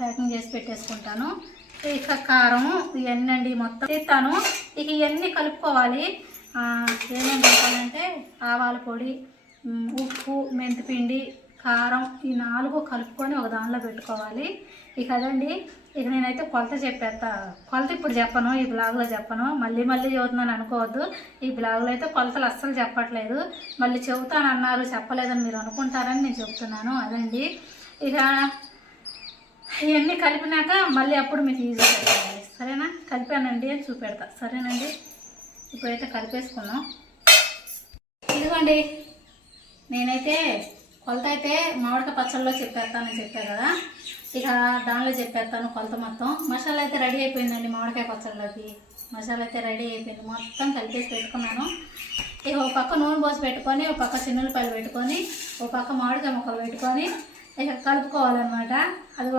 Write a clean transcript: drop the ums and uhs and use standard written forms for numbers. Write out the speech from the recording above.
Packing చేసి పెట్టేసుకుంటాను. ఇక కారం ఇవన్నీ అండి మొత్తం తీస్తాను. ఇక ఇవన్నీ కలుపుకోవాలి. ఏమేమి కలపాలంటే ఆవాల పొడి, ఉప్పు, మెంతిపిండి, కారం ఈ 4 కలుపుకొని ఒక దానిలో పెట్టుకోవాలి. ఇక అదండి. ఇక నేనైతే కొలత చెప్పేస్తా. కొలత ఇప్పుడు చెప్పను, ఈ బ్లాగ్లో చెప్పను. మళ్ళీ చెబుతున్నాను అనుకోవద్దు. ఈ బ్లాగ్లో అయితే కొలతలు అస్సలు చెప్పట్లేదు. మళ్ళీ చెబుతానన్నారు చెప్పలేదని మీరు అనుకుంటారని నేను చెప్తున్నాను. అదండి. ఇక ఇవన్నీ కలిపినాక మళ్ళీ అప్పుడు మీకు ఈజీగా పెట్టాలి. సరేనా? కలిపానండి అని చూపెడతా. సరేనండి. ఇప్పుడైతే కలిపేసుకున్నాం. ఇదిగోండి, నేనైతే కొలత అయితే మామిడికాయ పచ్చళ్ళలో చెప్పేస్తానని చెప్పా కదా, ఇక దానిలో చెప్పేస్తాను కొలత మొత్తం. మసాలా అయితే రెడీ అయిపోయిందండి. మామిడికాయ పచ్చళ్ళలోకి మసాలా అయితే రెడీ అయిపోయింది. మొత్తం కలిపేసి పెట్టుకున్నాను. ఇక ఒక పక్క నూనె పోసి పెట్టుకొని, ఒక పక్క చిన్నులపాయలు పెట్టుకొని, ఒక పక్క మామిడికాయ ముక్కలు పెట్టుకొని ఇక కలుపుకోవాలన్నమాట. అది